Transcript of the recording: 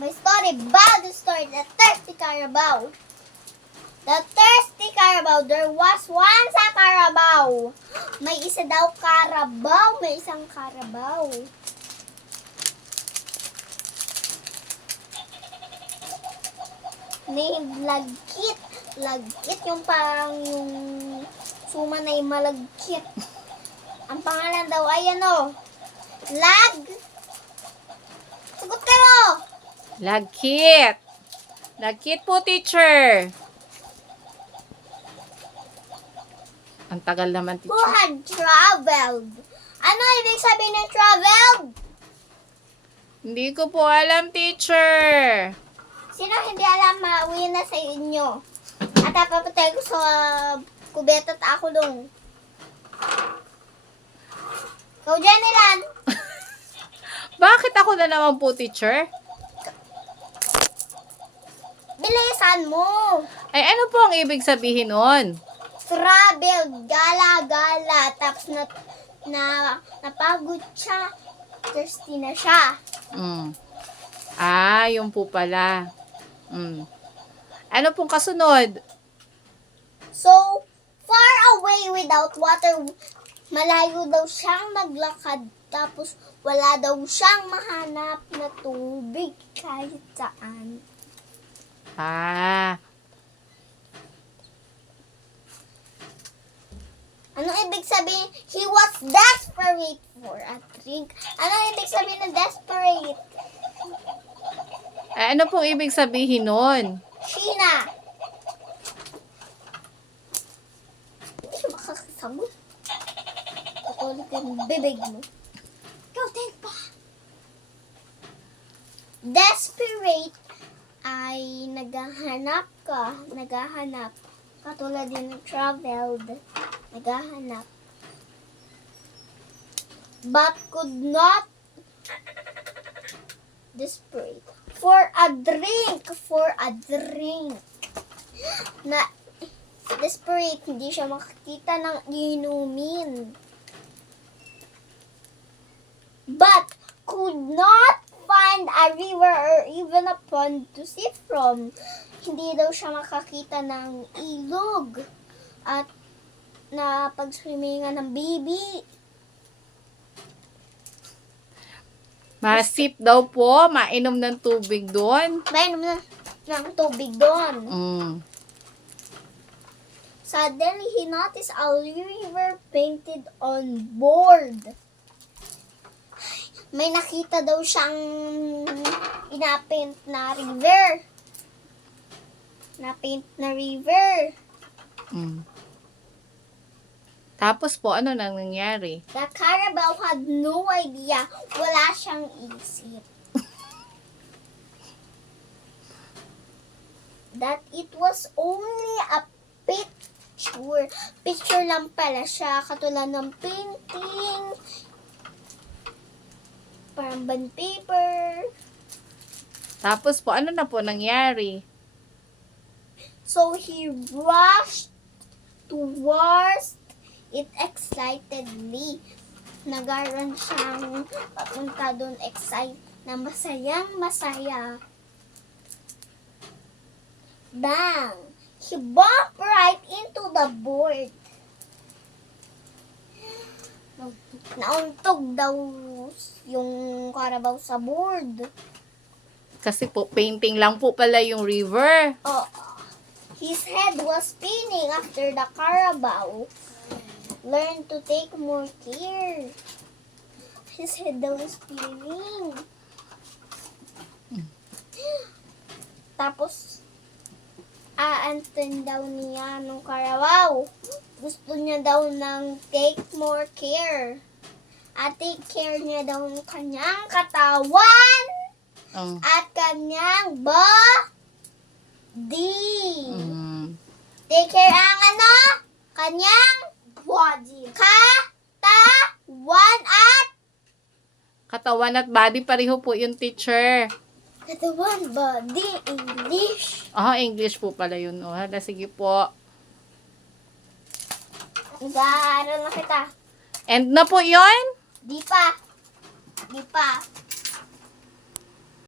My story about the story, the thirsty Carabao. The thirsty Carabao, there was once a Carabao. May isa daw Carabao, may isang Carabao. Named Lagkit. Lagkit yung parang yung suma na yung malagkit. Ang pangalan daw ay ano? Sagot kayo! Lagkit. Lagkit po, teacher. Ang tagal naman, Who teacher. had traveled? Ano ibig sabihin ng traveled? Hindi ko po alam, teacher. Sino hindi alam, mauwi na sa inyo. At papatay ko sa kubeta at ako dong. Ikaw, Jenilan. Bakit ako na naman po, teacher? Bilisan mo. Ay, ano po ang ibig sabihin nun? Traveled, gala-gala. Tapos napagod siya. Thirsty na siya. Yun po pala. Ano pong kasunod? So, far away without water, malayo daw siyang naglakad. Tapos, wala daw siyang mahanap na tubig kahit saan. Anong ibig sabihin? He was desperate for a drink. Anong ibig sabihin ng desperate? Ano pong ibig sabihin nun? Sheena. Hindi siya makakasagot. Tutuloy ka ng bibig mo. Ikaw, take pa. Desperate ay naghahanap ka. Naghahanap. Katulad din ng traveled. Naghahanap. But could not. Desperate. For a drink. For a drink. Na desperate. Hindi siya makakita ng inumin. But could not find a river or even a pond to sip from. Hindi daw siya makakita ng ilog. At na pag-swimmingan ng baby. Masip daw po, mainom ng tubig doon. Mainom na ng tubig doon. Suddenly, he noticed a river painted on board. May nakita daw siyang inapaint na river. Na-paint na river. Tapos po, ano nang nangyari? The Carabao had no idea. Wala siyang isip. That it was only a picture. Picture lang pala siya. Katulad ng painting. Parang bond paper. Tapos po, ano na po nangyari? So he rushed towards it excitedly. Nagaran siyang papunta doon na masayang masaya. Bang! He bumped right into the board. Nauntog daw yung Carabao sa board. Kasi po, painting lang po pala yung river. His head was spinning after the Carabao learned to take more care. His head daw was spinning. Tapos, aantin daw niya nung Carabao. Gusto niya daw ng take more care. At take care niya daw ng kanyang katawan at kanyang body. Take care ang ano? Kanyang body. Katawan at body, pareho po yung teacher. Katawan, body, English. English po pala yun. Sige po. Nag-aaral na kita. End na po yon? Di pa.